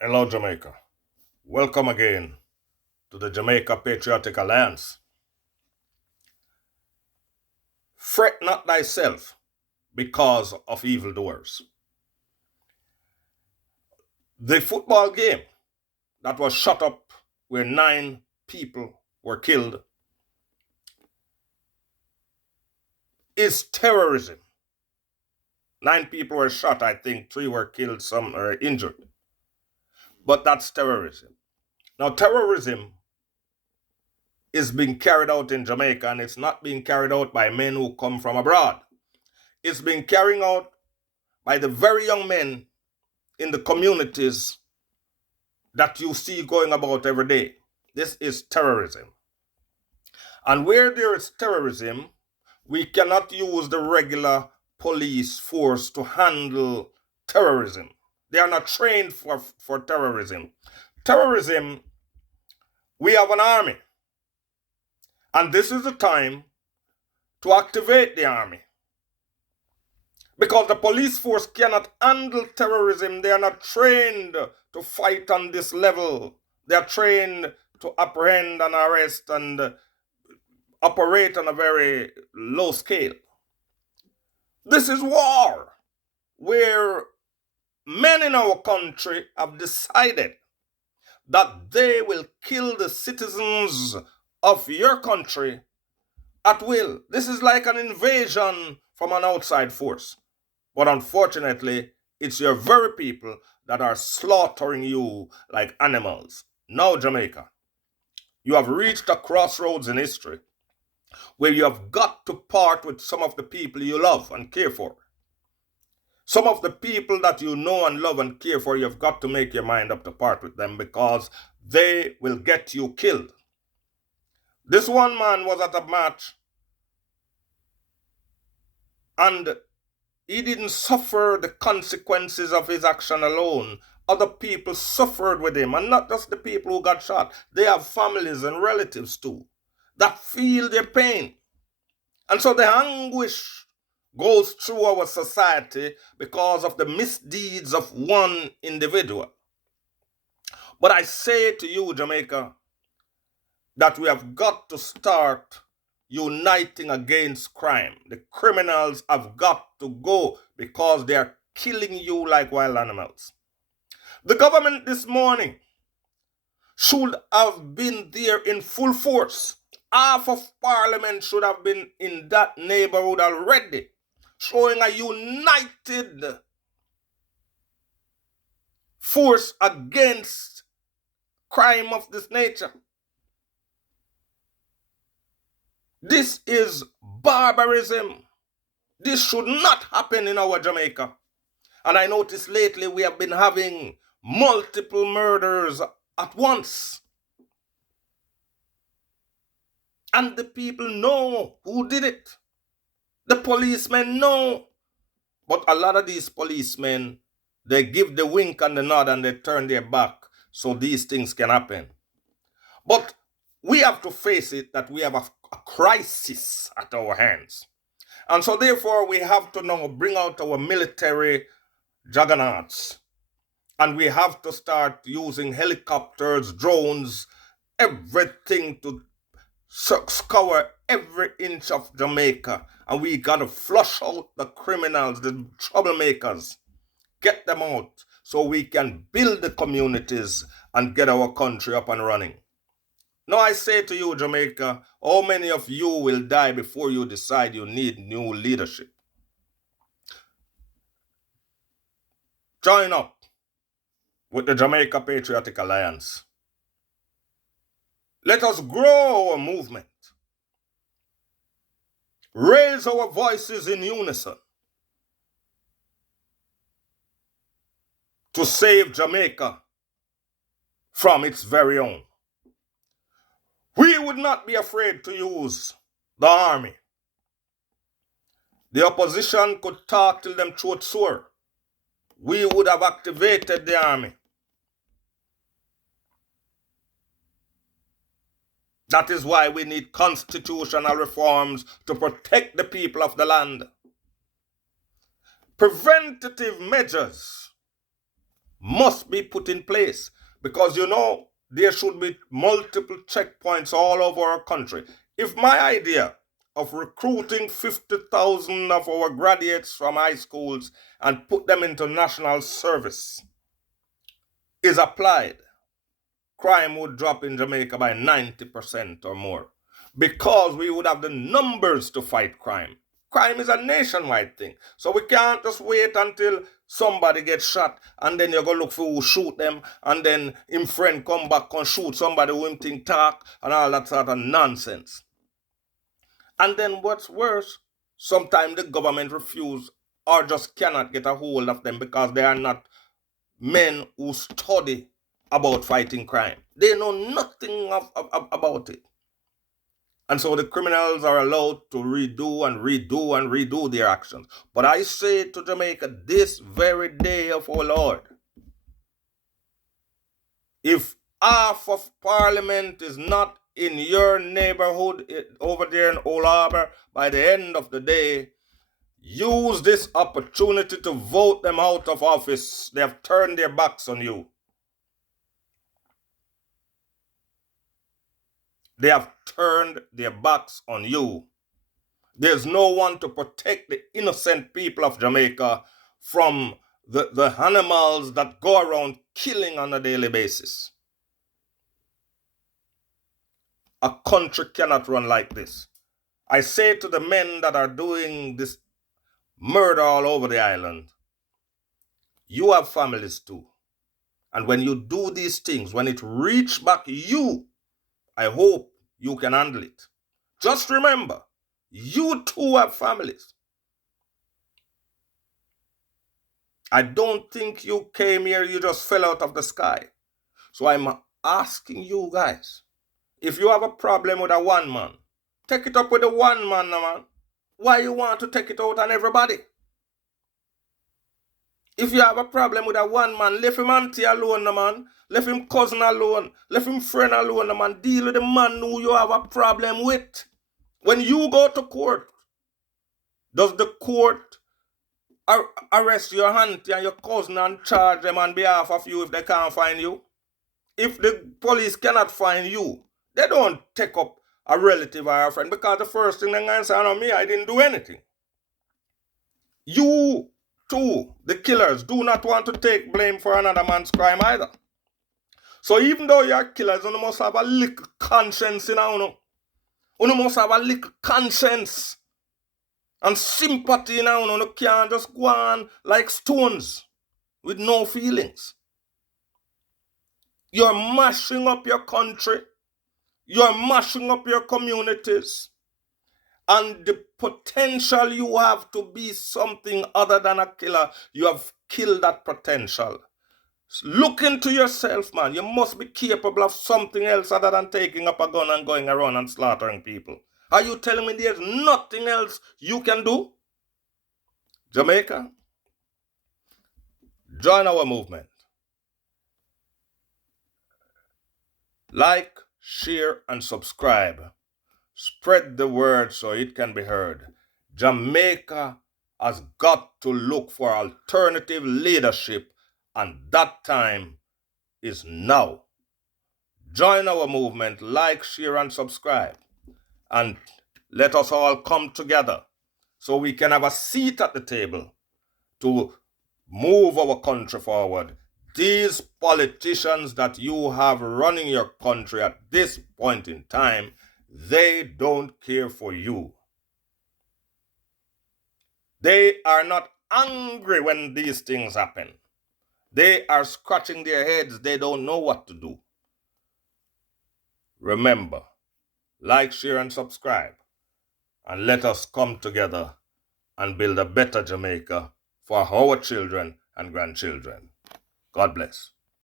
Hello, Jamaica. Welcome again to the Jamaica Patriotic Alliance. Fret not thyself because of evildoers. The football game that was shut up where 9 people were killed is terrorism. 9 people were shot, I think 3 were killed, some are injured. But that's terrorism. Now, terrorism is being carried out in Jamaica, and it's not being carried out by men who come from abroad. It's being carried out by the very young men in the communities that you see going about every day. This is terrorism. And where there is terrorism, we cannot use the regular police force to handle terrorism. They are not trained for terrorism. Terrorism, we have an army. And this is the time to activate the army. Because the police force cannot handle terrorism. They are not trained to fight on this level. They are trained to apprehend and arrest and operate on a very low scale. This is war, where men in our country have decided that they will kill the citizens of your country at will. This is like an invasion from an outside force. But unfortunately, it's your very people that are slaughtering you like animals. Now, Jamaica, you have reached a crossroads in history where you have got to part with some of the people you love and care for. Some of the people that you know and love and care for, you've got to make your mind up to part with them because they will get you killed. This one man was at a match and he didn't suffer the consequences of his action alone. Other people suffered with him, and not just the people who got shot. They have families and relatives too that feel their pain. And so the anguish goes through our society because of the misdeeds of one individual. But I say to you, Jamaica, that we have got to start uniting against crime. The criminals have got to go because they are killing you like wild animals. The government this morning should have been there in full force. Half of Parliament should have been in that neighborhood already, showing a united force against crime of this nature. This is barbarism. This should not happen in our Jamaica. And I noticed lately we have been having multiple murders at once. And the people know who did it. The policemen know. But a lot of these policemen, they give the wink and the nod and they turn their back so these things can happen. But we have to face it that we have a crisis at our hands. And so therefore we have to now bring out our military juggernauts. And we have to start using helicopters, drones, everything to scour every inch of Jamaica. And we got to flush out the criminals, the troublemakers, get them out so we can build the communities and get our country up and running. Now I say to you, Jamaica, how many of you will die before you decide you need new leadership? Join up with the Jamaica Patriotic Alliance. Let us grow our movement. Raise our voices in unison to save Jamaica from its very own. We would not be afraid to use the army. The opposition could talk till them throat sore. We would have activated the army. That is why we need constitutional reforms to protect the people of the land. Preventative measures must be put in place, because there should be multiple checkpoints all over our country. If my idea of recruiting 50,000 of our graduates from high schools and put them into national service is applied, crime would drop in Jamaica by 90% or more, because we would have the numbers to fight crime. Crime is a nationwide thing. So we can't just wait until somebody gets shot and then you go look for who shoot them, and then him friend come back and shoot somebody who him think talk and all that sort of nonsense. And then what's worse, sometimes the government refuse or just cannot get a hold of them because they are not men who study about fighting crime. They know nothing about it. And so the criminals are allowed to redo their actions. But I say to Jamaica, this very day of our Lord, if half of Parliament is not in your neighborhood over there in Old Harbour, by the end of the day, use this opportunity to vote them out of office. They have turned their backs on you. They have turned their backs on you. There's no one to protect the innocent people of Jamaica from the animals that go around killing on a daily basis. A country cannot run like this. I say to the men that are doing this murder all over the island, you have families too. And when you do these things, when it reach back you, I hope you can handle it. Just remember, you too have families. I don't think you came here, you just fell out of the sky. So I'm asking you guys, if you have a problem with a one man, take it up with the one man, man. Why you want to take it out on everybody? If you have a problem with a one man, leave him auntie alone, man. Leave him cousin alone. Leave him friend alone, man. Deal with the man who you have a problem with. When you go to court, does the court arrest your auntie and your cousin and charge them on behalf of you if they can't find you? If the police cannot find you, they don't take up a relative or a friend, because the first thing they're going to say, no, me, I didn't do anything. You too, the killers, do not want to take blame for another man's crime either. So even though you're killers, you must have a little conscience in you. You must have a little conscience and sympathy in you. You can't just go on like stones with no feelings. You're mashing up your country. You're mashing up your communities. And the potential you have to be something other than a killer, you have killed that potential. Look into yourself, man. You must be capable of something else other than taking up a gun and going around and slaughtering people. Are you telling me there's nothing else you can do? Jamaica, join our movement. Like, share, and subscribe. Spread the word so it can be heard. Jamaica has got to look for alternative leadership, and that time is now. Join our movement, like, share, and subscribe. And let us all come together so we can have a seat at the table to move our country forward. These politicians that you have running your country at this point in time, they don't care for you. They are not angry when these things happen. They are scratching their heads. They don't know what to do. Remember, like, share, and subscribe. And let us come together and build a better Jamaica for our children and grandchildren. God bless.